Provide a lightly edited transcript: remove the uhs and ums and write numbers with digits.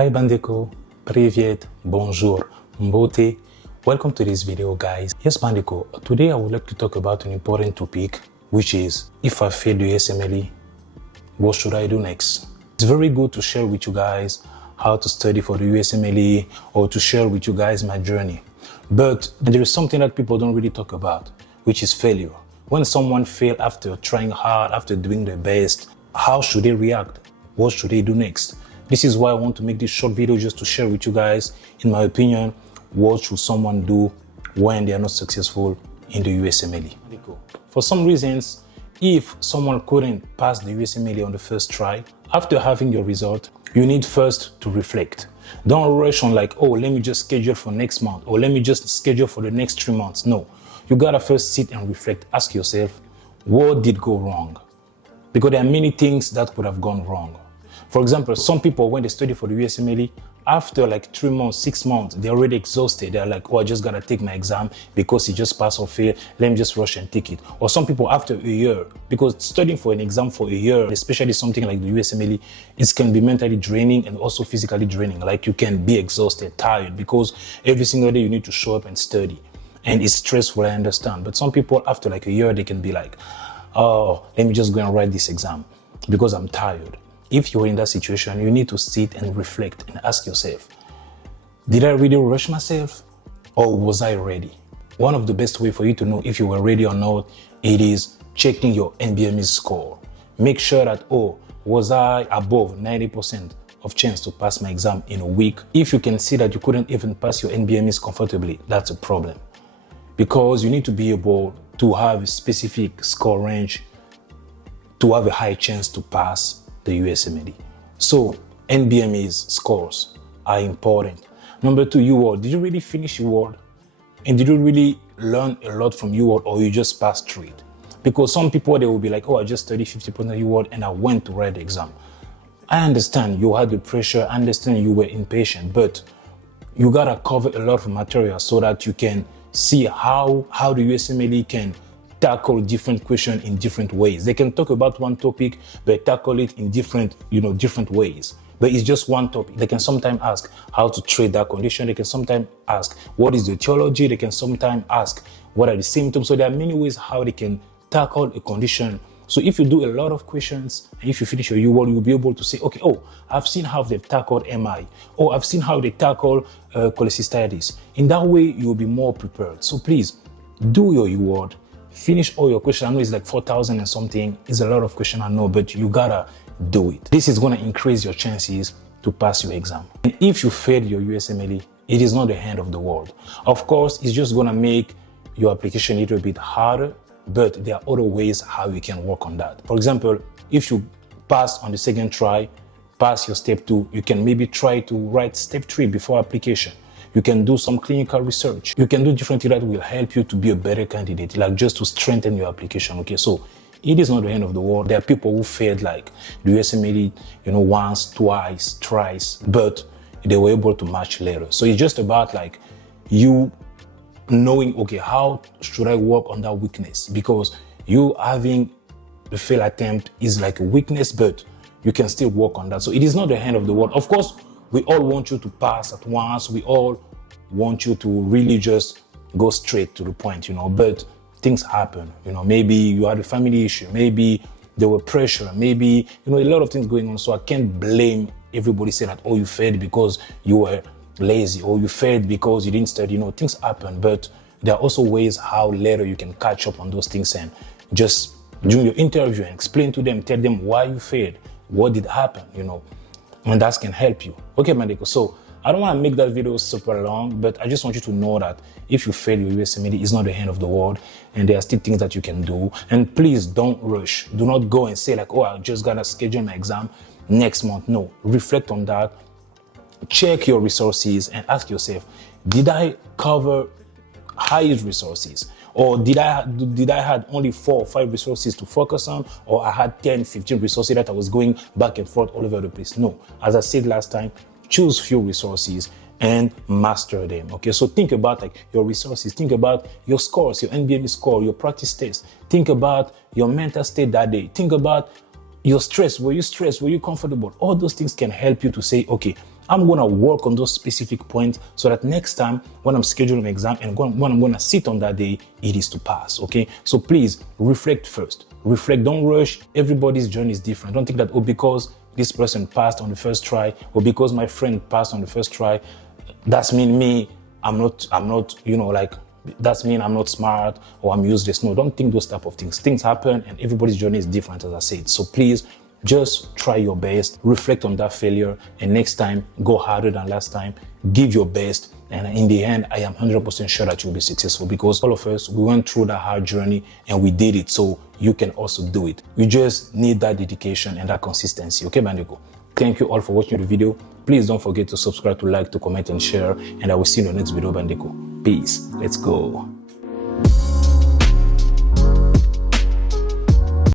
Hi Bandeko, Privyet, Bonjour, Mbote. Welcome to this video, guys. Yes, Bandeko, today I would like to talk about an important topic, which is if I fail the USMLE, what should I do next? It's very good to share with you guys how to study for the USMLE or to share with you guys my journey. But there is something that people don't really talk about, which is failure. When someone fails after trying hard, after doing their best, how should they react? What should they do next? This is why I want to make this short video, just to share with you guys, in my opinion, what should someone do when they are not successful in the USMLE. For some reasons, if someone couldn't pass the USMLE on the first try, after having your result, you need first to reflect. Don't rush on like, oh, let me just schedule for next month, or let me just schedule for the next 3 months. No, you gotta first sit and reflect. Ask yourself, what did go wrong? Because there are many things that could have gone wrong. For example, some people, when they study for the USMLE, after like 3 months, 6 months, they're already exhausted. They're like, oh, I just gotta take my exam because it just passed or failed. Let me just rush and take it. Or some people after a year, because studying for an exam for a year, especially something like the USMLE, it can be mentally draining and also physically draining. Like you can be exhausted, tired, because every single day you need to show up and study. And it's stressful, I understand. But some people after like a year, they can be like, oh, let me just go and write this exam because I'm tired. If you're in that situation, you need to sit and reflect and ask yourself, did I really rush myself or was I ready? One of the best way for you to know if you were ready or not, it is checking your NBME score. Make sure that, oh, was I above 90% of chance to pass my exam in a week? If you can see that you couldn't even pass your NBMEs comfortably, that's a problem. Because you need to be able to have a specific score range to have a high chance to pass the USMLE. So NBME's scores are important. Number 2, UWorld. Did you really finish UWorld? And did you really learn a lot from UWorld, or you just passed through it? Because some people, they will be like, oh, I just studied 50% UWorld and I went to write the exam. I understand you had the pressure, I understand you were impatient, but you gotta cover a lot of material so that you can see how the USMLE can tackle different questions in different ways. They can talk about one topic, but tackle it in different ways. But it's just one topic. They can sometimes ask how to treat that condition. They can sometimes ask what is the etiology. They can sometimes ask what are the symptoms. So there are many ways how they can tackle a condition. So if you do a lot of questions, and if you finish your UWorld, you'll be able to say, okay, oh, I've seen how they've tackled MI, or I've seen how they tackle cholecystitis. In that way, you'll be more prepared. So please do your UWorld. Finish all your questions. I know it's like 4,000 and something. It's a lot of questions, I know, but you gotta do it. This is gonna increase your chances to pass your exam. And if you fail your USMLE, it is not the end of the world. Of course, it's just gonna make your application a little bit harder, but there are other ways how you can work on that. For example, if you pass on the second try, pass your step 2, you can maybe try to write step 3 before application. You can do some clinical research. You can do different things that will help you to be a better candidate, like just to strengthen your application. Okay, so it is not the end of the world. There are people who failed like the USMLE, once, twice, thrice, but they were able to match later. So it's just about like you knowing, okay, how should I work on that weakness? Because you having a failed attempt is like a weakness, but you can still work on that. So it is not the end of the world. Of course, we all want you to pass at once. We all want you to really just go straight to the point, but things happen. Maybe you had a family issue. Maybe there were pressure. Maybe, a lot of things going on. So I can't blame everybody saying that, oh, you failed because you were lazy, or you failed because you didn't study. Things happen, but there are also ways how later you can catch up on those things and just during your interview and explain to them, tell them why you failed, what did happen, and that can help you. Okay, Mandeko, so I don't want to make that video super long, but I just want you to know that if you fail your USMLE, it's not the end of the world, and there are still things that you can do. And please don't rush. Do not go and say like, oh, I just gotta schedule my exam next month. No, reflect on that. Check your resources and ask yourself, did I cover highest resources? Or did I had only 4 or 5 resources to focus on, or I had 10, 15 resources that I was going back and forth all over the place? No, as I said last time, choose few resources and master them. Okay, so think about like your resources, think about your scores, your NBME score, your practice test. Think about your mental state that day. Think about your stress. Were you stressed? Were you comfortable? All those things can help you to say, okay, I'm going to work on those specific points so that next time when I'm scheduling an exam and when I'm going to sit on that day, it is to pass. Okay. So please reflect first. Reflect. Don't rush. Everybody's journey is different. Don't think that, oh, because this person passed on the first try, or because my friend passed on the first try, that's mean me, I'm not, that's mean I'm not smart or I'm useless. No, don't think those type of things. Things happen and everybody's journey is different, as I said. So please just try your best, reflect on that failure, and next time go harder than last time, give your best. And in the end, I am 100% sure that you'll be successful, because all of us, we went through that hard journey and we did it. So you can also do it. You just need that dedication and that consistency. Okay, Bandeko? Thank you all for watching the video. Please don't forget to subscribe, to like, to comment, and share. And I will see you in the next video, Bandeko. Peace. Let's go.